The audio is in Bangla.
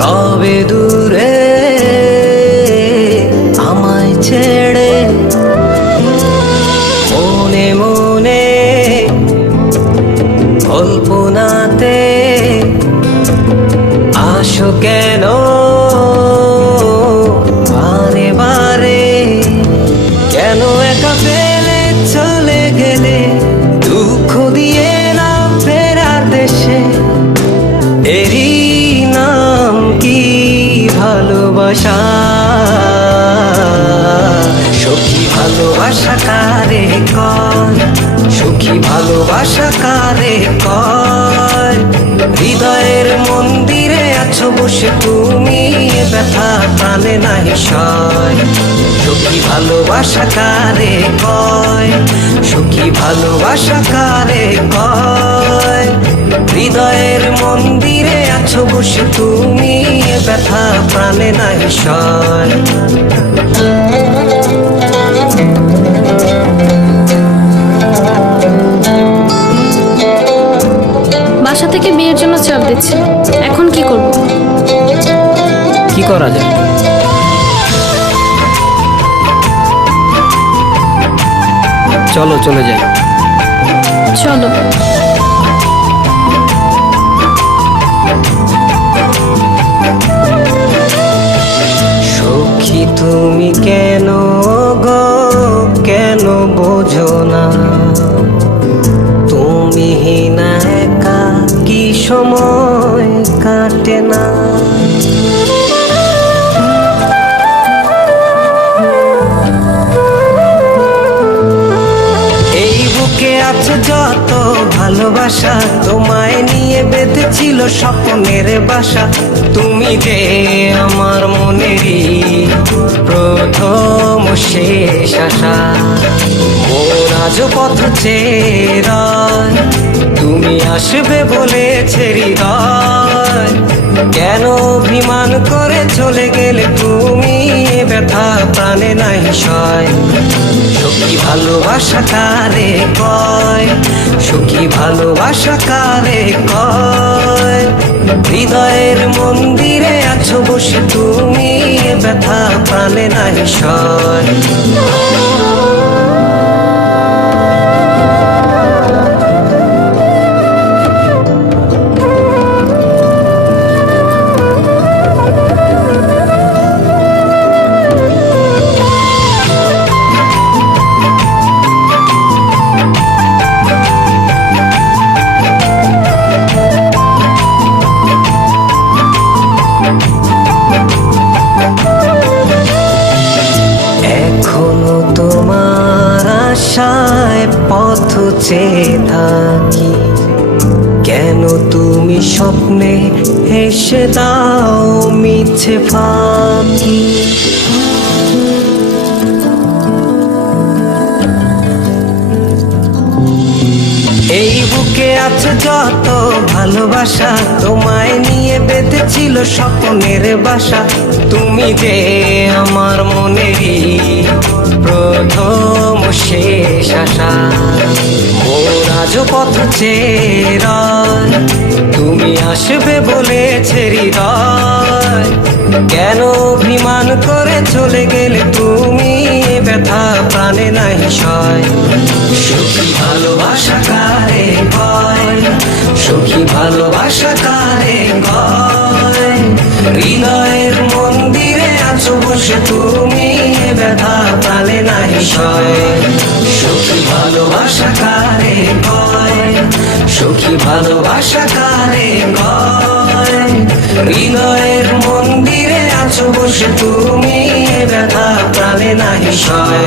রবে দূরে আমায় ছেড়ে, মনে মনে কল্পনাতে আসো কেন বারে বারে, কেন একা ফেলে চলে গেলে দুঃখ দিয়ে না ফেরার দেশে, এরই নাম কি ভালোবাসা? সখী ভালোবাসা কারে কয়, সখী ভালোবাসা কারে কয়? হৃদয়ের মন্দিরে আছো বসে তুমি, ব্যথা প্রাণে নাই সয়। সখী ভালোবাসা কারে কয়, সখী ভালোবাসা কারে কয়? হৃদয়ের মন্দিরে আছো বসে তুমি, ব্যথা প্রাণে নাই সয়। বাসা থেকে বিয়ের জন্য চাপ দিচ্ছে, এখন কি করব? কি করা যায়? চলো চলে যাই। চলো। সখী তুমি কেন গো, কেন বোঝো না? তুমি না একা কি সময় কাটে না? এই বুকে আছে যত ভালোবাসা, তোমায় নিয়ে বেঁধেছিল স্বপ্নের বাসা। তুমি যে আমার মনেরই প্রথম শেষ আশা, মন আজও পথ চেয়ে রয়, তুমি আসবে বলেছে হৃদয়। কেন অভিমান করে চলে গেলে তুমি, ব্যথা প্রাণে নাই সয়। সখী ভালোবাসা কারে কয়, সখী ভালোবাসা কারে কয়? হৃদয়ের মন্দিরে আছো বসে তুমি, ব্যথা প্রাণে নাই সয়। এখনো তোমার আশায় পথ চেয়ে থাকি, কেন তুমি স্বপ্নে হেসে দাও মিছে ফাঁকি? এই বুকে আছে যত ভালোবাসা, তোমায় নিয়ে বেঁধেছিল স্বপ্নের বাসা। তুমি যে আমার মনেরই প্রথম শেষ আশা, মন আজও পথ চেয়ে রয়, তুমি আসবে বলেছে হৃদয়। কেন অভিমান করে চলে গেলে তুমি, ব্যথা প্রাণে নাই সয়। সখী ভালোবাসা কারে কয়, সখী ভালোবাসা কারে কয়? হৃদয়ের মন্দিরে আছো বসে তুমি, ব্যথা প্রাণে নাই সয়। সখী ভালোবাসা কারে কয়, সখী ভালোবাসা কারে কয়? হৃদয়ের মন্দিরে আছো বসে তুমি, ব্যথা প্রাণে নাই সয়।